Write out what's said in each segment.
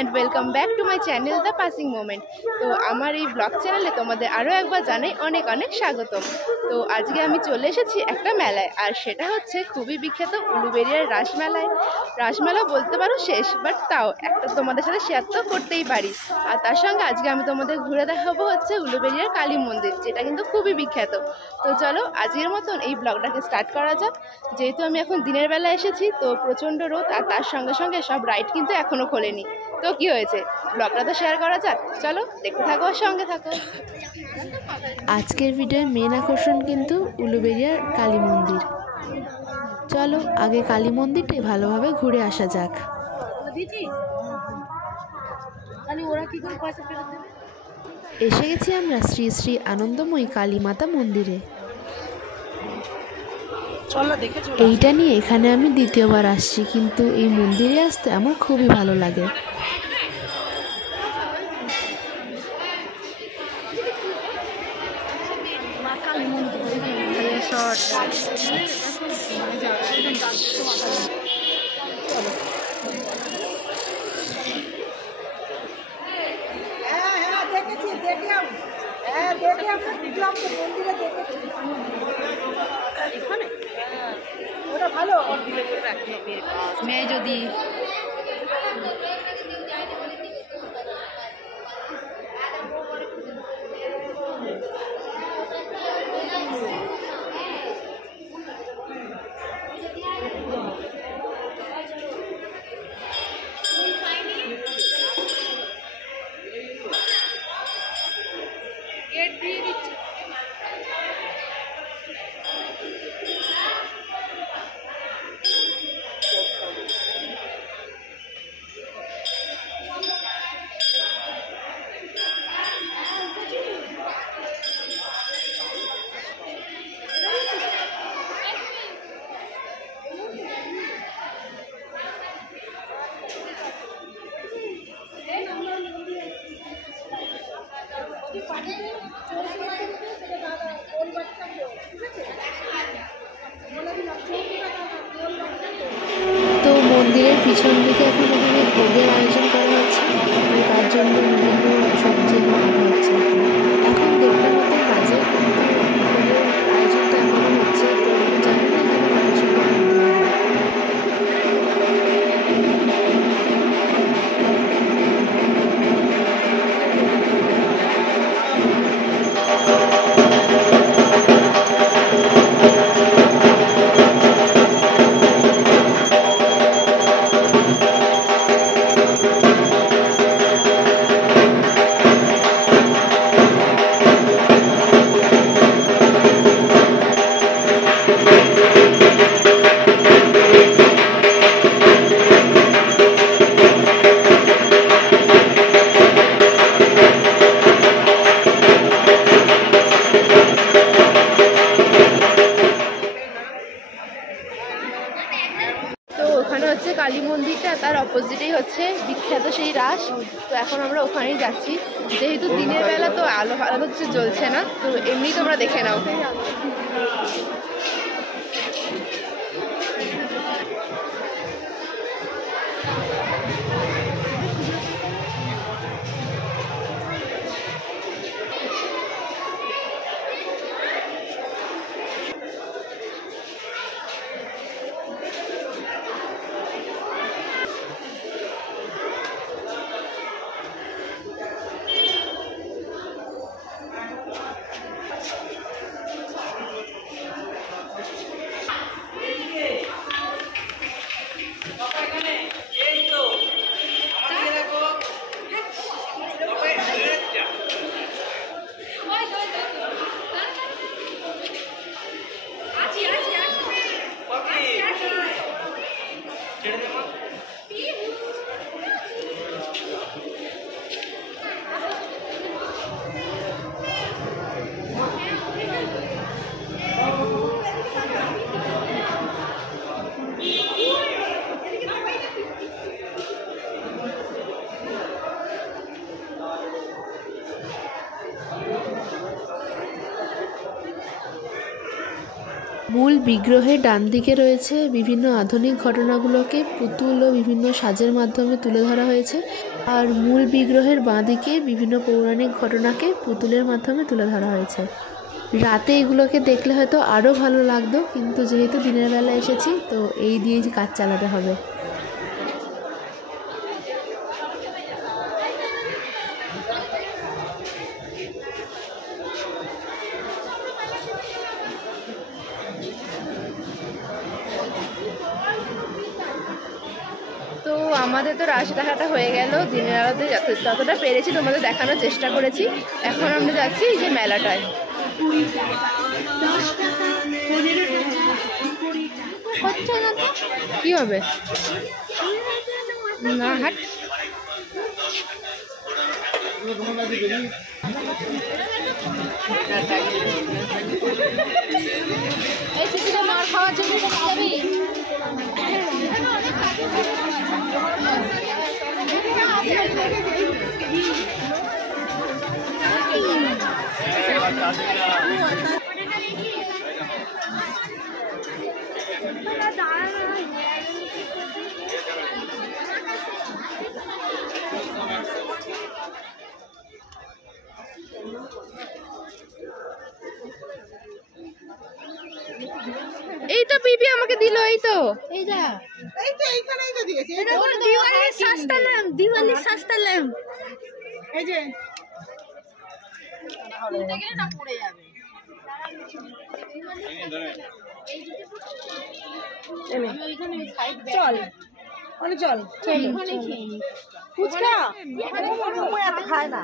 And welcome back to my channel the passing moment. তো আমার এই ব্লগ চ্যানেলে তোমাদের আরও একবার জানাই অনেক অনেক স্বাগতম। তো আজকে আমি চলে এসেছি একটা মেলায়, আর সেটা হচ্ছে খুবই বিখ্যাত উলুবেড়িয়ার রাসমেলায়। রাসমেলা বলতে পারো শেষ, বাট তাও একটা তোমাদের সাথে শেয়ার তো করতেই পারি। আর তার সঙ্গে আজকে আমি তোমাদের ঘুরে দেখাবো হচ্ছে উলুবেড়িয়ার কালী মন্দির, যেটা কিন্তু খুবই বিখ্যাত। তো চলো আজকের মতন এই ব্লগটাকে স্টার্ট করা যাক। যেহেতু আমি এখন দিনের বেলা এসেছি, তো প্রচণ্ড রোদ, আর তার সঙ্গে সঙ্গে সব রাইড কিন্তু এখনও খোলেনি। তো কি হয়েছে, ব্লগটা তো শেয়ার করা যাক। চলো দেখতে থাকো আর সঙ্গে থাকো। আজকের ভিডিওর মেন আকর্ষণ কিন্তু উলুবেড়িয়ার কালী মন্দির। চলো আগে কালী মন্দিরটি ভালোভাবে ঘুরে আসা যাক। এসে গেছি আমরা শ্রী শ্রী আনন্দময়ী কালী মাতা মন্দিরে। এইটা নিয়ে এখানে আমি দ্বিতীয়বার আসছি, কিন্তু এই মন্দিরে আসতে আমার খুবই ভালো লাগে। ভালো মেয়ে যদি তো মন্দিরের পিছন দিকে এখন এখানে ভোগের আয়োজন করা হচ্ছে, তার জন্য বিভিন্ন সবজি রাখা হচ্ছে। এখন দেখলাম মতো বাজে, কিন্তু ভোগের আয়োজনটা এখনো হচ্ছে। তো জানি না এখানে মানুষের কালী মন্দিরটা, তার অপোজিটেই হচ্ছে বিখ্যাত সেই রাস। তো এখন আমরা ওখানেই যাচ্ছি। যেহেতু দিনের বেলা তো আলো হচ্ছে জ্বলছে না, তো এমনি তোমরা দেখে নাও। মূল বিগ্রহের ডান দিকে রয়েছে বিভিন্ন আধুনিক ঘটনাগুলোকে পুতুল ও বিভিন্ন সাজের মাধ্যমে তুলে ধরা হয়েছে। আর মূল বিগ্রহের বাঁদিকে বিভিন্ন পৌরাণিক ঘটনাকে পুতুলের মাধ্যমে তুলে ধরা হয়েছে। রাতে এগুলোকে দেখলে হয়তো আরও ভালো লাগতো, কিন্তু যেহেতু দিনের বেলা এসেছি তো এই দিয়েই কাজ চালাতে হবে। তো আমাদের তো রাস দেখাটা হয়ে গেল, দিনের আলোতে যতটা পেরেছি তোমাদের দেখানোর চেষ্টা করেছি। এখন আমরা যাচ্ছি এই যে মেলাটায়। কি হবে না হাট মার খাওয়ার জন্য যাবি। এই তো পিপি আমাকে দিল, এই তো এইটা এইখানেই তো দিয়েছে। এটা তো দিওয়ালির সস্তা ল্যাম্প, দিওয়ালির সস্তা ল্যাম্প। এই যে দেখলে না পড়ে যাবে। চল ওখানে চল, ওখানে খেয়ে নি ফুচকা। এত খায় না।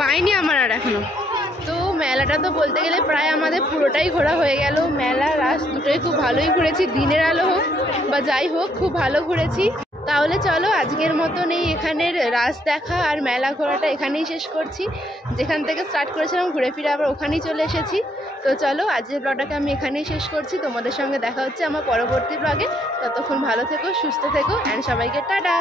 পাইনি আমার আর এখনো। তো মেলাটা তো বলতে গেলে প্রায় আমাদের পুরোটাই ঘোরা হয়ে গেল। মেলা রাস দুটোই খুব ভালোই ঘুরেছি, দিনের আলো হোক বা যাই হোক খুব ভালো ঘুরেছি। তাহলে চলো আজকের মতন এই এখানের রাস দেখা আর মেলা ঘোরাটা এখানেই শেষ করছি। যেখান থেকে স্টার্ট করেছিলাম ঘুরে ফিরে আবার ওখানেই চলে এসেছি। তো চলো আজকের ব্লগটাকে আমি এখানেই শেষ করছি। তোমাদের সঙ্গে দেখা হচ্ছে আমার পরবর্তী ব্লগে। ততক্ষণ ভালো থেকো, সুস্থ থেকো অ্যান্ড সবাইকে টাটা।